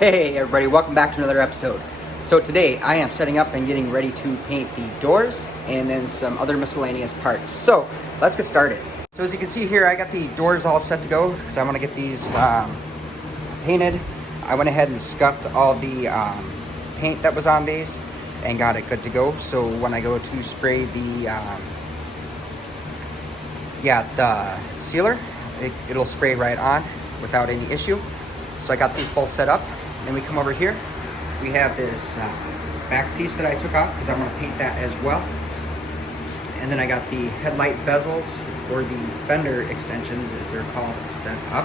Hey everybody, welcome back to another episode. So today I am setting up and getting ready to paint the doors and then some other miscellaneous parts. So let's get started. So as you can see here, I got the doors all set to go because I want to get these painted. I went ahead and scuffed all the paint that was on these and got it good to go. So when I go to spray the sealer, it'll spray right on without any issue. So I got these both set up. Then we come over here. We have this back piece that I took off because I want to paint that as well. And then I got the headlight bezels, or the fender extensions as they're called, set up.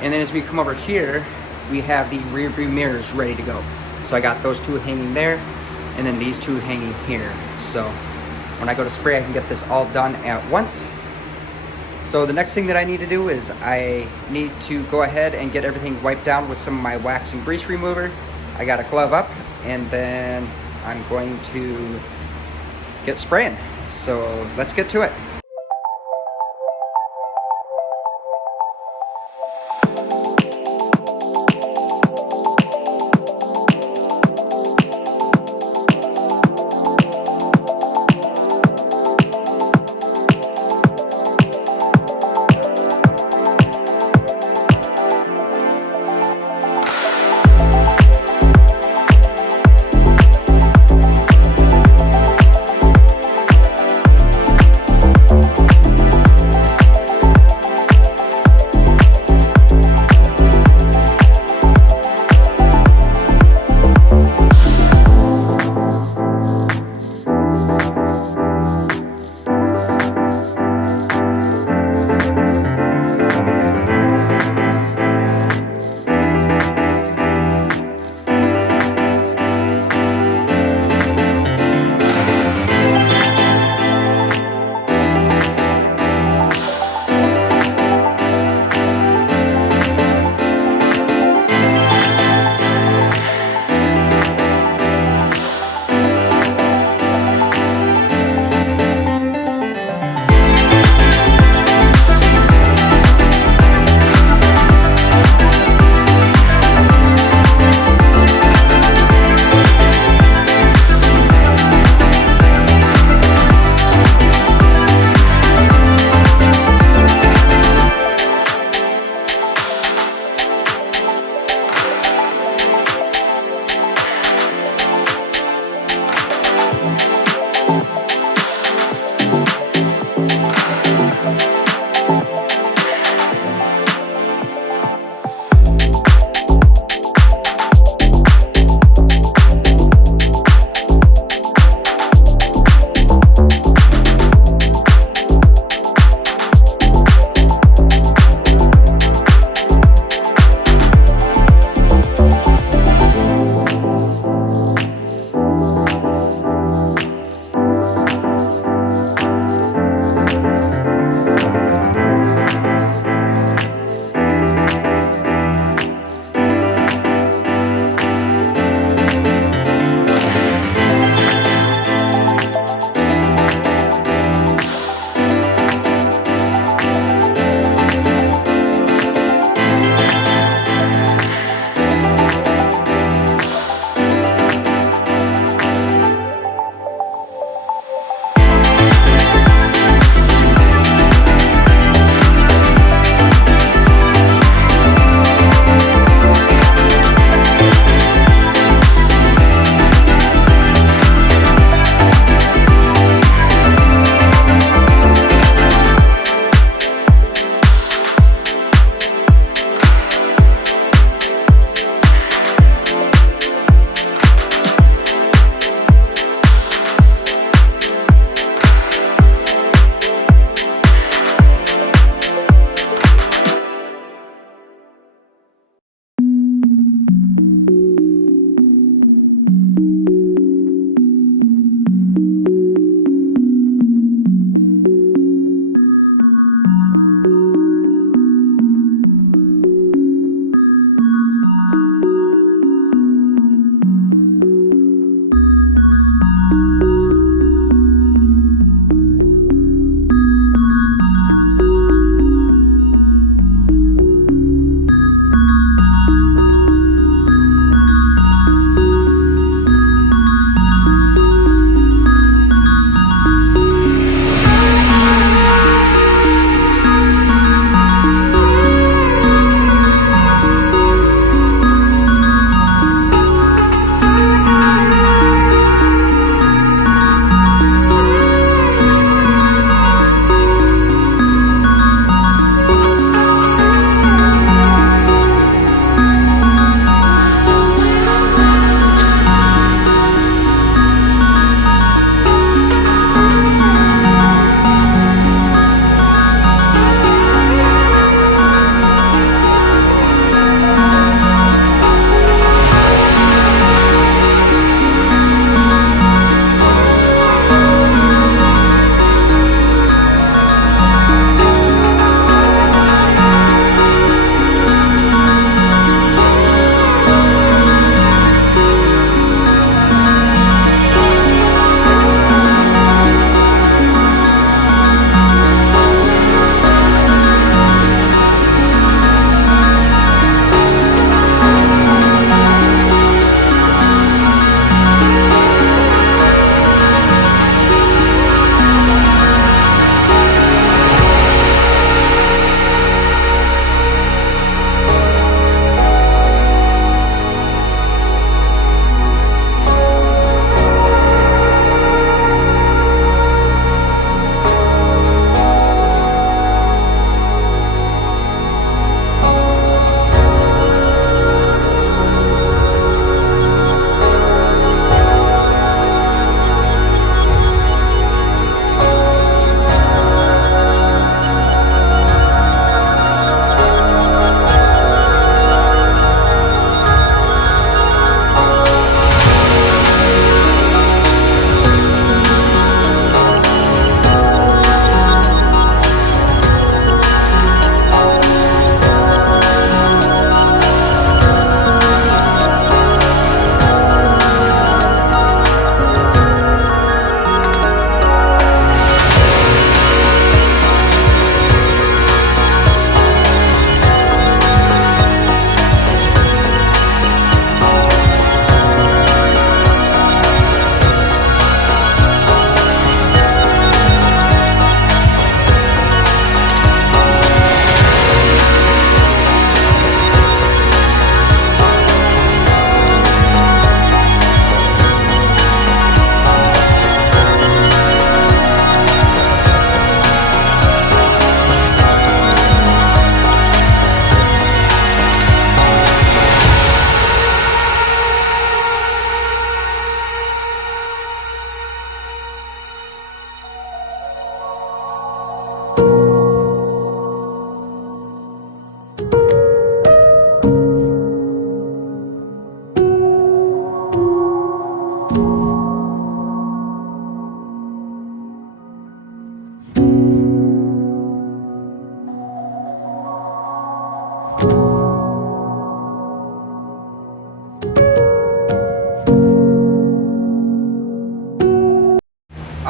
And then as we come over here, we have the rear view mirrors ready to go. So I got those two hanging there, and then these two hanging here. So when I go to spray, I can get this all done at once. So the next thing that I need to do is I need to go ahead and get everything wiped down with some of my wax and grease remover. I got a glove up, and then I'm going to get spraying. So let's get to it.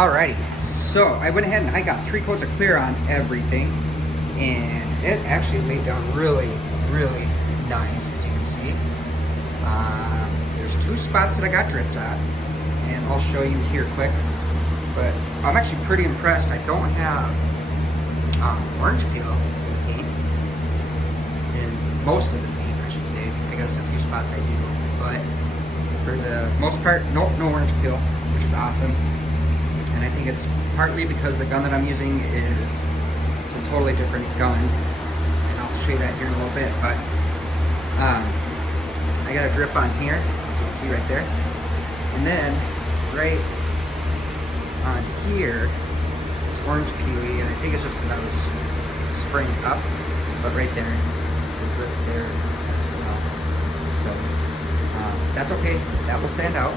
Alrighty, so I went ahead and I got 3 coats of clear on everything, and it actually laid down really, really nice, as you can see. There's 2 spots that I got drips at, and I'll show you here quick. But I'm actually pretty impressed. I don't have orange peel in the paint, in most of the paint, I should say. I guess a few spots I do, but for the most part, no orange peel, which is awesome. And I think it's partly because the gun that I'm using it's a totally different gun, and I'll show you that here in a little bit. But I got a drip on here, as you can see right there, and then right on here it's orange peely, and I think it's just because I was spraying up, but right there it's a drip there as well. So that's okay, that will stand out.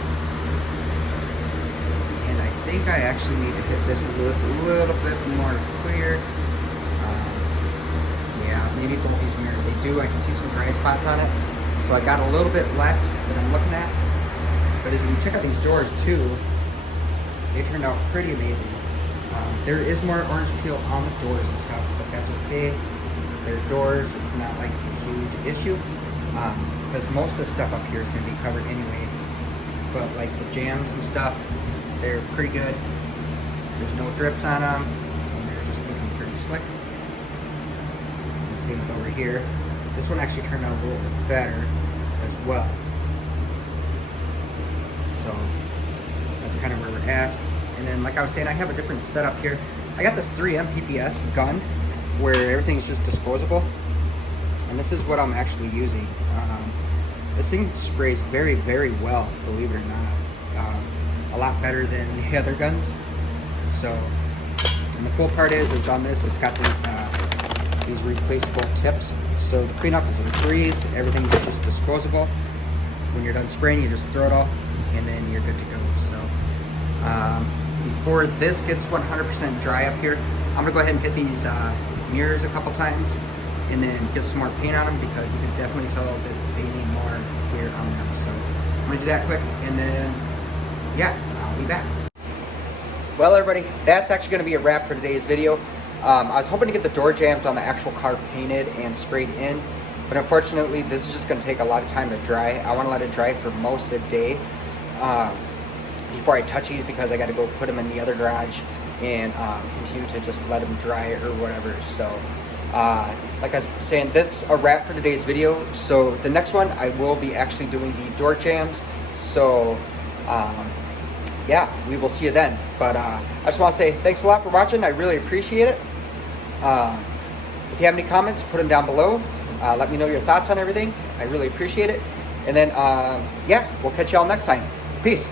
And I think I actually need to hit this with a little bit more clear. Yeah, maybe both these mirrors, they do, I can see some dry spots on it, so I got a little bit left that I'm looking at. But as you can check out these doors too, they turned out pretty amazing. There is more orange peel on the doors and stuff, but that's okay. They're doors, it's not like a huge issue, because most of the stuff up here is going to be covered anyway. But like the jams and stuff, they're pretty good. There's no drips on them, and they're just looking pretty slick. And same with over here. This one actually turned out a little bit better as well. So that's kind of where we're at. And then, like I was saying, I have a different setup here. I got this 3M PPS gun where everything's just disposable, and this is what I'm actually using. This thing sprays very, very well, believe it or not. A lot better than the other guns. So, and the cool part is on this, it's got these replaceable tips. So the cleanup is a breeze. Everything's just disposable. When you're done spraying, you just throw it all, and then you're good to go. So before this gets 100% dry up here, I'm gonna go ahead and hit these mirrors a couple times, and then get some more paint on them, because you can definitely tell that they need more clear on them. So I'm gonna do that quick, and then yeah, I'll be back. Well, everybody, that's actually gonna be a wrap for today's video. I was hoping to get the door jambs on the actual car painted and sprayed in, but unfortunately this is just going to take a lot of time to dry. I want to let it dry for most of the day before I touch these, because I got to go put them in the other garage and continue to just let them dry or whatever. So like I was saying, that's a wrap for today's video. So the next one, I will be actually doing the door jambs. So yeah, we will see you then. But I just want to say thanks a lot for watching. I really appreciate it. If you have any comments, put them down below. Let me know your thoughts on everything. I really appreciate it. And then, yeah, we'll catch y'all next time. Peace.